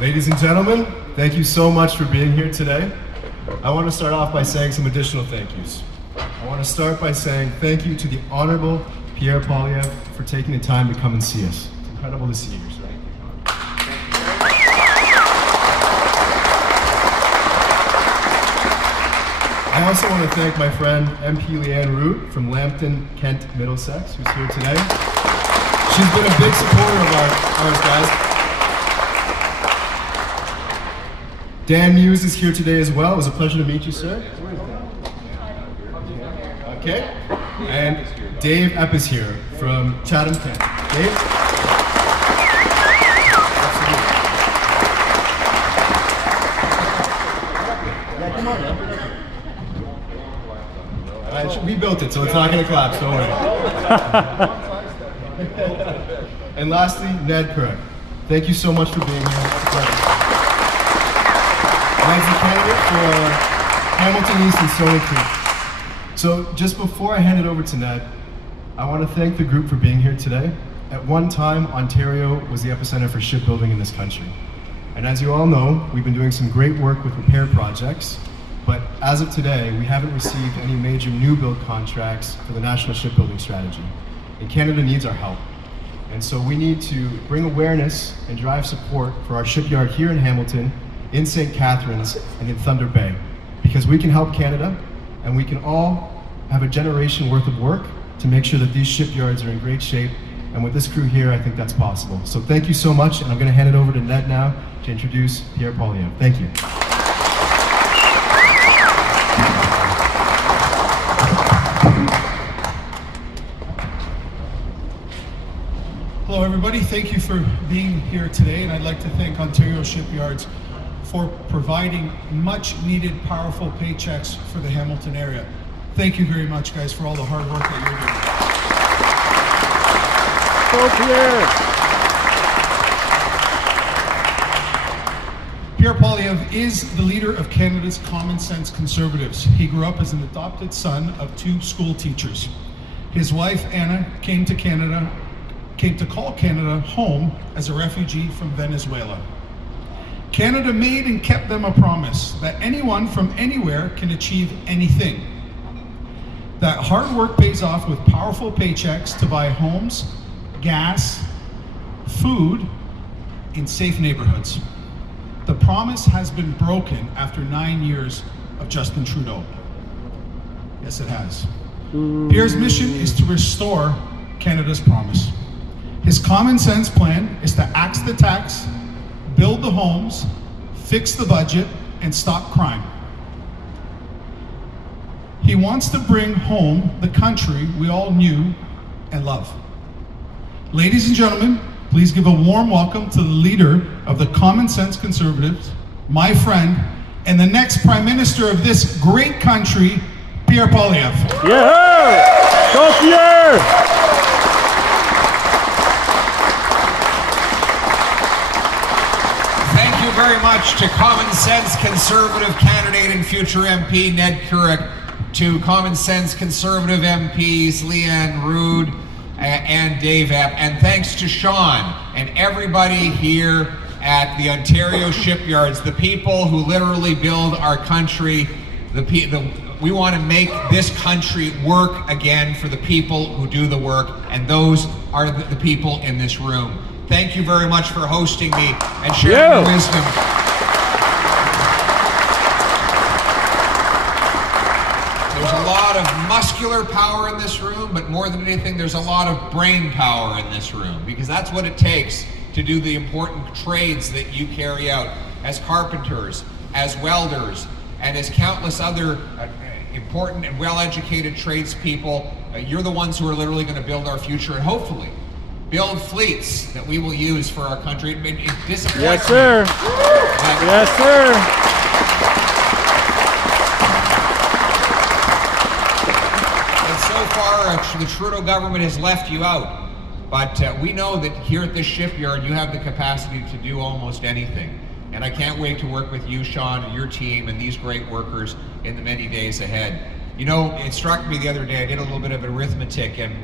Ladies and gentlemen, thank you so much for being here today. I want to start off by saying some additional thank yous. I want to start by saying thank you to the Honorable Pierre Pollievre for taking the time to come and see us. It's incredible to see you, sir. I also want to thank my friend MP Whatareuduing from Lambton, Kent, Middlesex, who's here today. She's been a big supporter of ours, guys. Dan Muse is here today as well. It was a pleasure to meet you, sir. Okay. And Dave Epp is here from Chatham, Kent. Dave? Yeah, come on. We built it, so it's not going to collapse, don't worry. And lastly, Ned Kirk. Thank you so much for being here. It's a pleasure. As a candidate for Hamilton East and Stony Creek. So just before I hand it over to Ned, I want to thank the group for being here today. At one time, Ontario was the epicenter for shipbuilding in this country. And as you all know, we've been doing some great work with repair projects, but as of today, we haven't received any major new build contracts for the National Shipbuilding Strategy. And Canada needs our help. And so we need to bring awareness and drive support for our shipyard here in Hamilton, in St. Catharines, and in Thunder Bay, because we can help Canada, and we can all have a generation worth of work to make sure that these shipyards are in great shape, and with this crew here, I think that's possible. So thank you so much, and I'm going to hand it over to Ned now to introduce Pierre Pollievre. Thank you. Hello everybody, thank you for being here today, and I'd like to thank Ontario Shipyards for providing much needed powerful paychecks for the Hamilton area. Thank you very much, guys, for all the hard work that you're doing. Pierre Pollievre is the leader of Canada's Common Sense Conservatives. He grew up as an adopted son of 2 school teachers. His wife, Anna, came to call Canada home as a refugee from Venezuela. Canada made and kept them a promise that anyone from anywhere can achieve anything. That hard work pays off with powerful paychecks to buy homes, gas, food in safe neighborhoods. The promise has been broken after 9 years of Justin Trudeau. Yes, it has. Pierre's mission is to restore Canada's promise. His common sense plan is to axe the tax, build the homes, fix the budget, and stop crime. He wants to bring home the country we all knew and love. Ladies and gentlemen, please give a warm welcome to the leader of the Common Sense Conservatives, my friend, and the next Prime Minister of this great country, Pierre Pollievre. Yeah! Go Pierre! Very much to Common Sense Conservative candidate and future MP Ned Kirk, to Common Sense Conservative MPs Leanne Rood and Dave Epp, and thanks to Sean and everybody here at the Ontario Shipyards, the people who literally build our country. We want to make this country work again for the people who do the work, and those are the people in this room. Thank you very much for hosting me and sharing your wisdom. There's a lot of muscular power in this room, but more than anything, there's a lot of brain power in this room, because that's what it takes to do the important trades that you carry out as carpenters, as welders, and as countless other important and well-educated tradespeople. You're the ones who are literally going to build our future, and hopefully build fleets that we will use for our country. It disappoints Yes, sir. Yes, sir. And so far, the Trudeau government has left you out. But we know that here at this shipyard, you have the capacity to do almost anything. And I can't wait to work with you, Sean, and your team, and these great workers in the many days ahead. You know, it struck me the other day, I did a little bit of arithmetic, and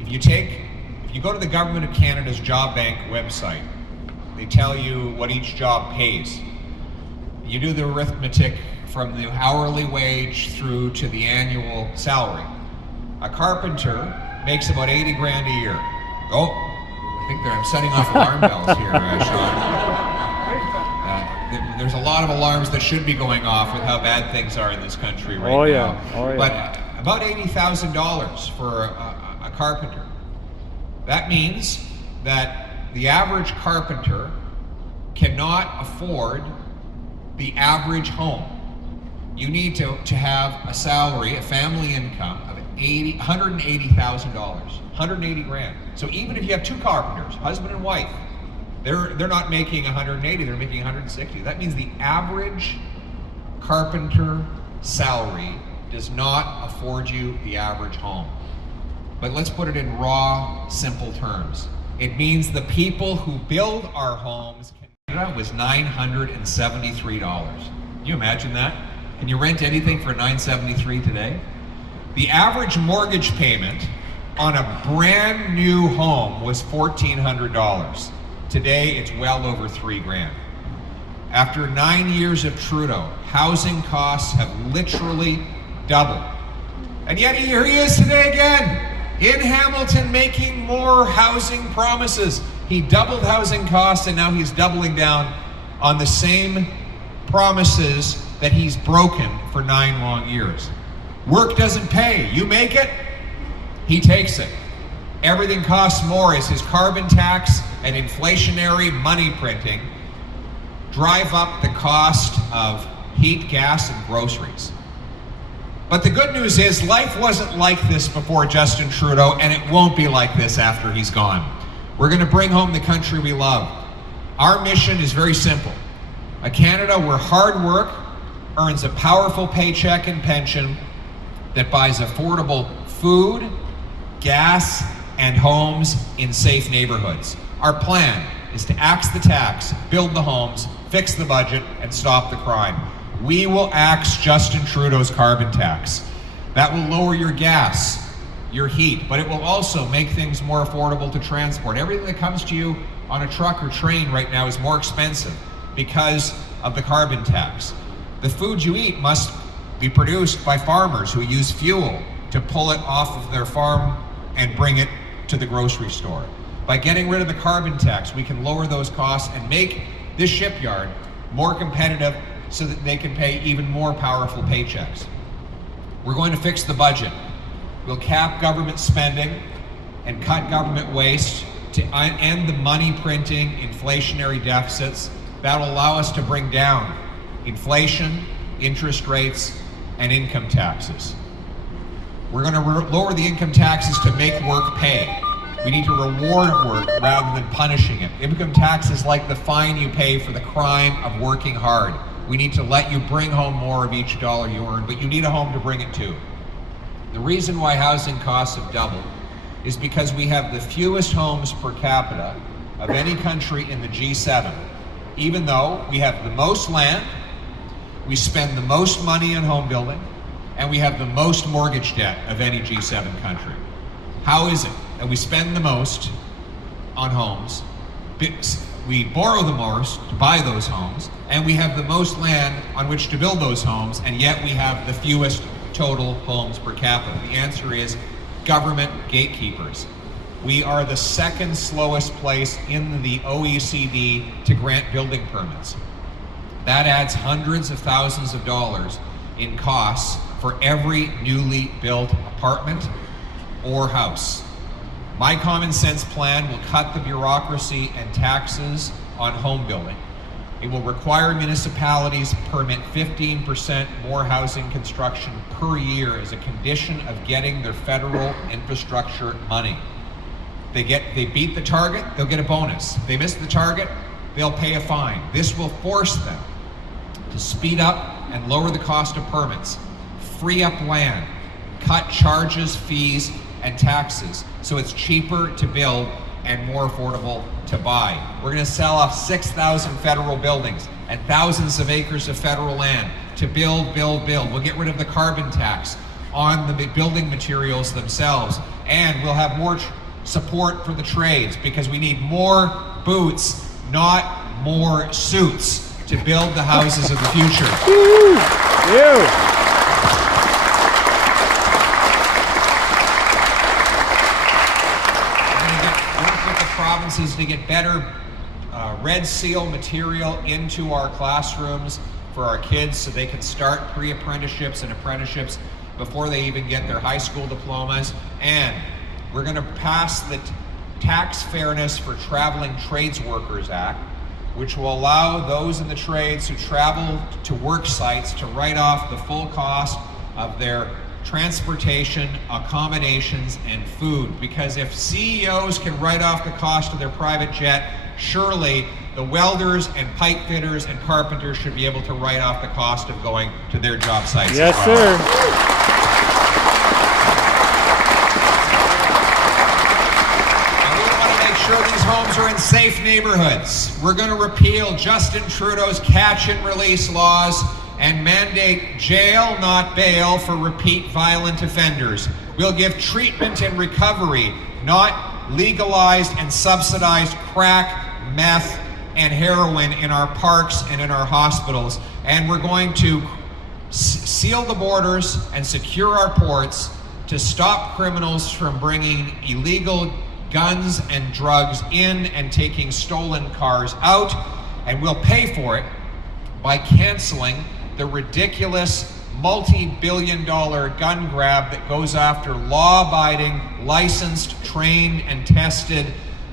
if you go to the Government of Canada's Job Bank website, they tell you what each job pays. You do the arithmetic from the hourly wage through to the annual salary. A carpenter makes about 80 grand a year. Oh, I think I'm setting off alarm bells here, Sean. There's a lot of alarms that should be going off with how bad things are in this country right now. Oh, yeah. But about $80,000 for a carpenter. That means that the average carpenter cannot afford the average home. You need to have a salary, a family income of $180,000, 180 grand. So even if you have two carpenters, husband and wife, they're not making 180, they're making 160. That means the average carpenter salary does not afford you the average home. But let's put it in raw, simple terms. It means the people who build our homes, Canada was $973. Can you imagine that? Can you rent anything for $973 today? The average mortgage payment on a brand new home was $1,400. Today, it's well over $3 grand. After 9 years of Trudeau, housing costs have literally doubled. And yet here he is today again, in Hamilton, making more housing promises. He doubled housing costs, and now he's doubling down on the same promises that he's broken for 9 long years. Work doesn't pay. You make it, he takes it. Everything costs more as his carbon tax and inflationary money printing drive up the cost of heat, gas, and groceries. But the good news is life wasn't like this before Justin Trudeau, and it won't be like this after he's gone. We're going to bring home the country we love. Our mission is very simple. A Canada where hard work earns a powerful paycheck and pension that buys affordable food, gas, and homes in safe neighborhoods. Our plan is to axe the tax, build the homes, fix the budget, and stop the crime. We will axe Justin Trudeau's carbon tax. That will lower your gas, your heat, but it will also make things more affordable to transport. Everything that comes to you on a truck or train right now is more expensive because of the carbon tax. The food you eat must be produced by farmers who use fuel to pull it off of their farm and bring it to the grocery store. By getting rid of the carbon tax, we can lower those costs and make this shipyard more competitive so that they can pay even more powerful paychecks. We're going to fix the budget. We'll cap government spending and cut government waste to end the money printing inflationary deficits. That'll allow us to bring down inflation, interest rates, and income taxes. We're going to lower the income taxes to make work pay. We need to reward work rather than punishing it. Income tax is like the fine you pay for the crime of working hard. We need to let you bring home more of each dollar you earn, but you need a home to bring it to. The reason why housing costs have doubled is because we have the fewest homes per capita of any country in the G7. Even though we have the most land, we spend the most money on home building, and we have the most mortgage debt of any G7 country. How is it that we spend the most on homes, we borrow the most to buy those homes, and we have the most land on which to build those homes, and yet we have the fewest total homes per capita? The answer is government gatekeepers. We are the second slowest place in the OECD to grant building permits. That adds hundreds of thousands of dollars in costs for every newly built apartment or house. My common sense plan will cut the bureaucracy and taxes on home building. It will require municipalities to permit 15% more housing construction per year as a condition of getting their federal infrastructure money. They beat the target, they'll get a bonus. If they miss the target, they'll pay a fine. This will force them to speed up and lower the cost of permits, free up land, cut charges, fees, and taxes so it's cheaper to build and more affordable to buy. We're going to sell off 6,000 federal buildings and thousands of acres of federal land to build, build, build. We'll get rid of the carbon tax on the building materials themselves, and we'll have more support for the trades because we need more boots not more suits to build the houses of the future. Woo! You. Work with the provinces to get better Red Seal material into our classrooms for our kids so they can start pre-apprenticeships and apprenticeships before they even get their high school diplomas. And we're going to pass the Tax Fairness for Traveling Trades Workers Act, which will allow those in the trades who travel to work sites to write off the full cost of their transportation, accommodations, and food. Because if CEOs can write off the cost of their private jet, surely the welders and pipe fitters and carpenters should be able to write off the cost of going to their job sites. Yes, sir. And we want to make sure these homes are in safe neighborhoods. We're going to repeal Justin Trudeau's catch and release laws and mandate jail, not bail, for repeat violent offenders. We'll give treatment and recovery, not legalized and subsidized crack, meth, and heroin in our parks and in our hospitals. And we're going to seal the borders and secure our ports to stop criminals from bringing illegal guns and drugs in and taking stolen cars out. And we'll pay for it by canceling the ridiculous multi-billion-dollar gun grab that goes after law-abiding, licensed, trained, and tested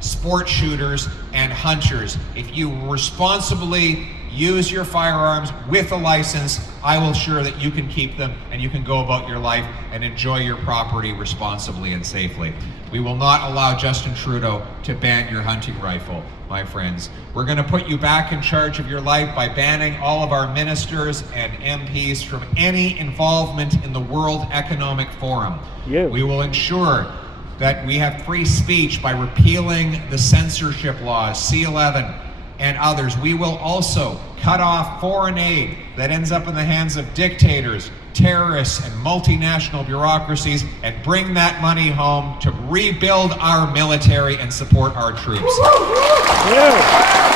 sport shooters and hunters. If you responsibly use your firearms with a license, I will assure that you can keep them and you can go about your life and enjoy your property responsibly and safely. We will not allow Justin Trudeau to ban your hunting rifle, my friends. We're going to put you back in charge of your life by banning all of our ministers and MPs from any involvement in the World Economic Forum. Yeah. We will ensure that we have free speech by repealing the censorship laws, C11 and others. We will also cut off foreign aid that ends up in the hands of dictators, terrorists, and multinational bureaucracies, and bring that money home to rebuild our military and support our troops. Yeah.